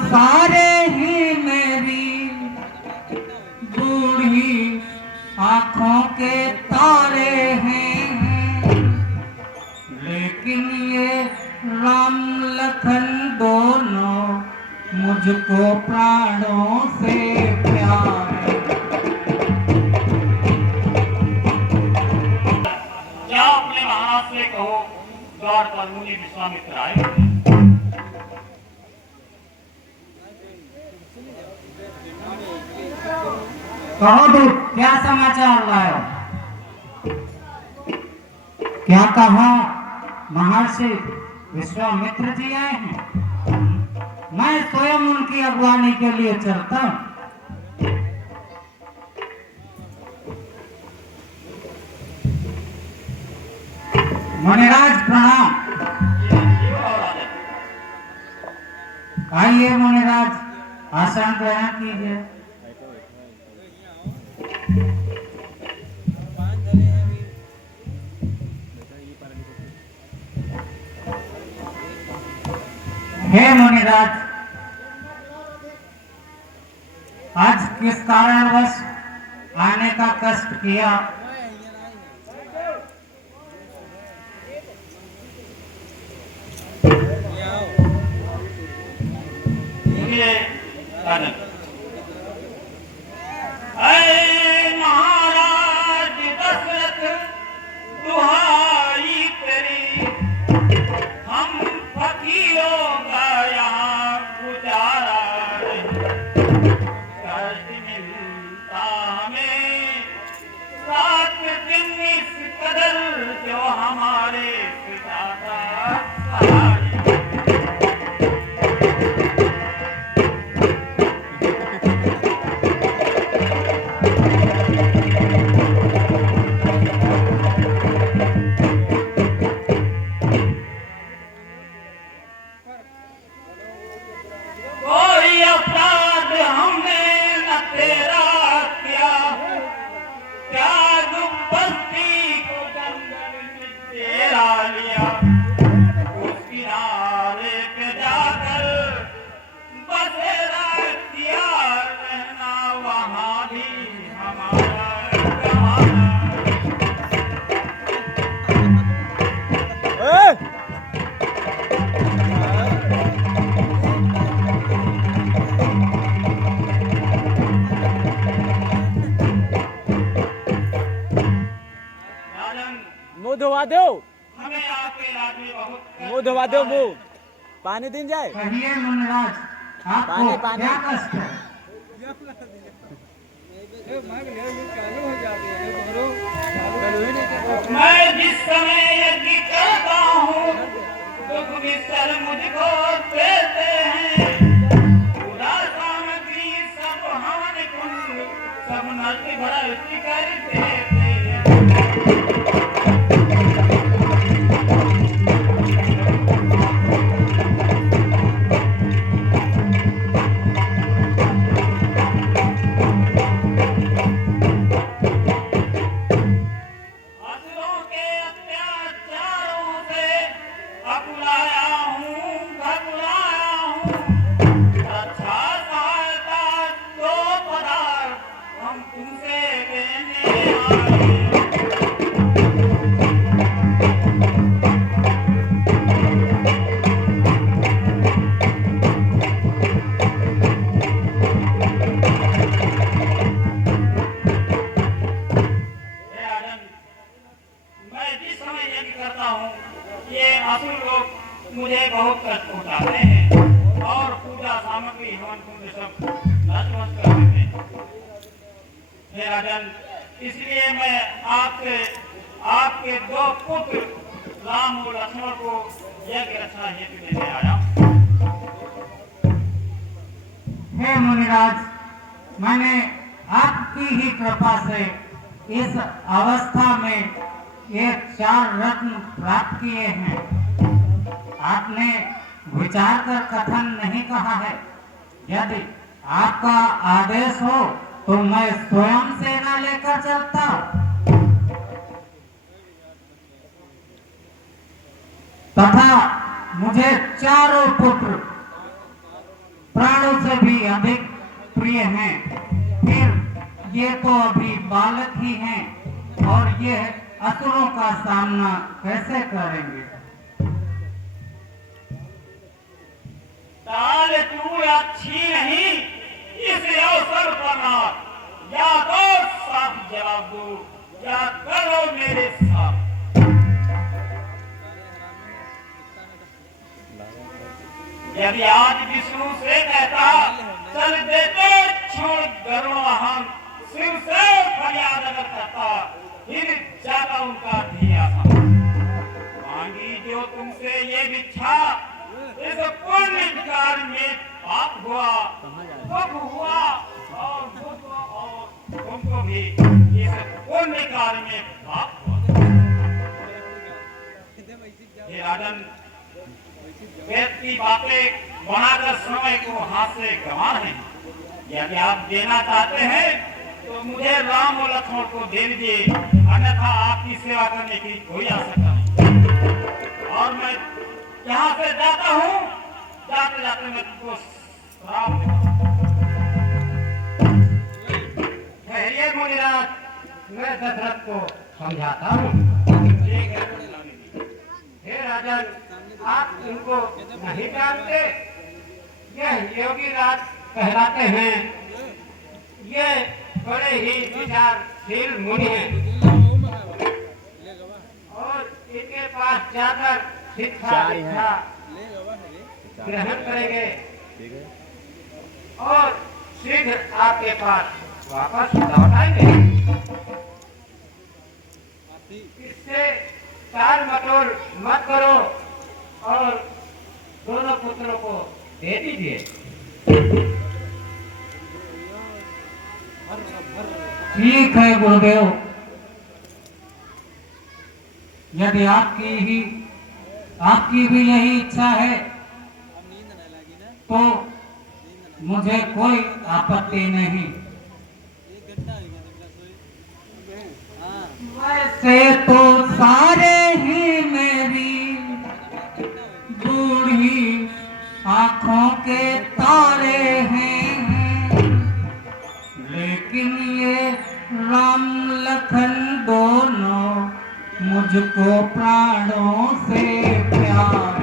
सारे ही मेरी बूढ़ी आंखों के तारे हैं, लेकिन ये राम लखन दोनों मुझको प्राणों से प्यार है। क्या अपने महाराज से कहो द्वार पर मुनि विश्वामित्र आए। कहो दूत, क्या समाचार लाए हो? क्या कहा? महर्षि विश्वामित्र जी आए हैं। मैं स्वयं उनकी अगवानी के लिए चलता हूं। मुनिराज प्रणाम। आइए मुनिराज, आसन ग्रहण कीजिए। हे मुनिराज, आज किस कारणवश आने का कष्ट किया? महाराज दशरथ दुहाई तेरी, हम फकीरों का यहाँ गुजारा कष्ट मिलता हमें रात दिन इस कदर जो हमारे पिता का सहाय। कोई अपराध हमने न तेरा किया, त्याग बस्ती को जंगल में तेरा लिया। उस किनारे पे जाकर बसेरा किया, रहना वहाँ भी हमारा गवाना। मुंह धोवा दो, हमें आपके राज्य में बहुत मुंह धोवा दो, मुंह पानी दिन जाए। कहिए मुनिराज, आपको क्या कष्ट है? मैं जिस समय यज्ञ करता हूँ दुख विस्तर मुझको देते हैं, पूरा सामग्री सब हवन कुंड सब नष्ट भ्रष्ट कर देते हैं। असुरों के अत्याचारों से अकुलाया हूँ, घबराया हूँ। रक्षा सहायता दो पदार्थ हम तुमसे लेने आए। हे राजन, मैं जिस समय यज्ञ करता हूँ ये असुर लोग मुझे बहुत कष्ट पहुँचाते हैं और पूजा सामग्री हवन कुंड सब नष्ट कर देते हैं। हे राजन, इसलिए मैं आपसे आपके दो पुत्र राम और लक्ष्मण को यज्ञ रक्षा हेतु लेने आया। हे मुनिराज, मैंने आपकी ही कृपा से इस अवस्था में ये 4 रत्न प्राप्त किए हैं। आपने विचार कर कथन नहीं कहा है। यदि आपका आदेश हो तो मैं स्वयं सेना लेकर चलता। तथा मुझे चारों पुत्र अधिक प्रिय हैं। फिर ये तो अभी बालक ही हैं और ये असुरों का सामना कैसे करेंगे? ताल तू अच्छी नहीं इस अवसर पर ना, या तो साफ जवाब दो या करो मेरे साथ। यदि आज विष्णु से कहता चल देते छोड़ गरुड़वाहन, शिव से फरियाद अगर करता फिर जाता उनका धिया था। मांगी जो तुमसे ये भिक्षा, इस पुण्य कार्य में पाप हुआ, दुख हुआ और तुमको भी इस पुण्य कार्य में पाप हुआ। हे राजन, व्यक्ति बातें बनाकर समय को हाथ से गंवा रहे हैं। यदि आप देना चाहते हैं तो मुझे राम और लक्ष्मण को दे दीजिए, अन्यथा आपकी सेवा करने की कोई आवश्यकता नहीं। और मैं यहाँ से जाता हूँ, जाते जाते मैं तुमको श्राप देता हूँ। ठहरिए मुनिराज, मैं दशरथ को समझाता हूँ। ठीक है। हे राजन, आप इनको नहीं जानते, यह योगी राज कहलाते हैं। ये बड़े ही विचारशील मुनि हैं और इनके पास जाकर शिक्षा दीक्षा ग्रहण करेंगे और शीघ्र आपके पास वापस लौट आएंगे। इससे टाल मटोल मत करो और दोनों पुत्रों को दे दीजिए। ठीक है गुरुदेव, यदि आपकी भी यही इच्छा है तो मुझे कोई आपत्ति नहीं। वैसे तो सारे ही मेरी बूढ़ी आंखों के तारे हैं, लेकिन ये राम लखन दोनों मुझको प्राणों से प्यार